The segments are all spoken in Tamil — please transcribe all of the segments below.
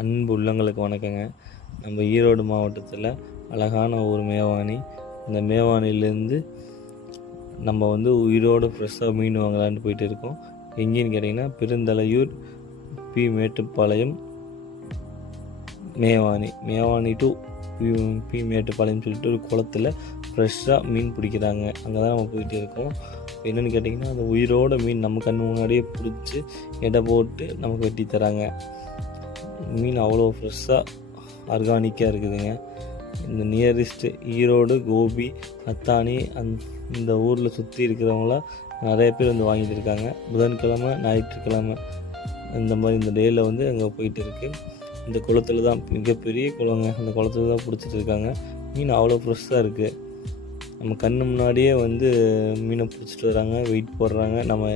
அன்பு உள்ளங்களுக்கு வணக்கங்க. நம்ம ஈரோடு மாவட்டத்தில் அழகான ஒரு மேவானி. இந்த மேவானிலேருந்து நம்ம உயிரோடு ஃப்ரெஷ்ஷாக மீன் வாங்கலான்னு போயிட்டு இருக்கோம். எங்கேன்னு கேட்டிங்கன்னா Perundhalaiyur P Mettupalayam Mevani to P Mettupalayam சொல்லிட்டு ஒரு குளத்தில் ஃப்ரெஷ்ஷாக மீன் பிடிக்கிறாங்க. அங்கே தான் நம்ம போயிட்டு இருக்கோம். என்னென்னு கேட்டிங்கன்னா அந்த உயிரோட மீன் நம்ம கண் முன்னாடியே பிடிச்சி எடை போட்டு நமக்கு வெட்டி தராங்க. மீன் அவ்வளோ ஃப்ரெஷ்ஷாக ஆர்கானிக்காக இருக்குதுங்க. இந்த நியரஸ்ட்டு ஈரோடு, கோபி, அத்தானி இந்த ஊரில் சுற்றி இருக்கிறவங்களாம் நிறைய பேர் வாங்கிட்டு இருக்காங்க. புதன்கிழமை, ஞாயிற்றுக்கிழமை இந்த மாதிரி இந்த டேயில் அங்கே போயிட்டு இருக்குது. இந்த குளத்தில் தான் மிகப்பெரிய குளங்க. அந்த குளத்தில் தான் பிடிச்சிட்டு இருக்காங்க. மீன் அவ்வளோ ஃப்ரெஷ்ஷாக இருக்குது. நம்ம கண் முன்னாடியே மீனை பிடிச்சிட்டு வராங்க, வெயிட் போடுறாங்க. நம்ம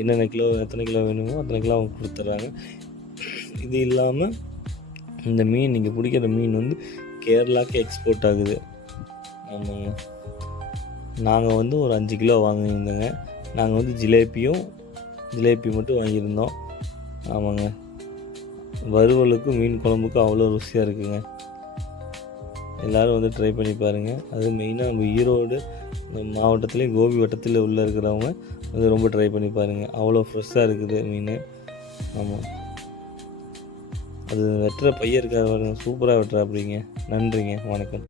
என்னென்ன கிலோ எத்தனை கிலோ வேணுமோ அத்தனை கிலோ அவங்க கொடுத்துட்றாங்க. இது இல்லாமல் இந்த மீன் நீங்கள் பிடிக்கிற மீன் கேரளாவுக்கு எக்ஸ்போர்ட் ஆகுது. ஆமாங்க. நாங்கள் ஒரு 5 கிலோ வாங்கியிருந்தோங்க. நாங்கள் ஜிலேபி மட்டும் வாங்கியிருந்தோம். ஆமாங்க. வறுவலுக்கும் மீன் குழம்புக்கும் அவ்வளோ ருசியாக இருக்குங்க. எல்லோரும் ட்ரை பண்ணி பாருங்கள். அது மெயினாக நம்ம ஈரோடு மாவட்டத்துலேயும் கோபி வட்டத்தில் இருக்கிறவங்க ரொம்ப ட்ரை பண்ணி பாருங்கள். அவ்வளோ ஃப்ரெஷ்ஷாக இருக்குது மீன். ஆமாம். அது வெட்டுற பையன் இருக்காது பாருங்க, சூப்பராக வெட்டுறா அப்படிங்க. நன்றிங்க, வணக்கம்.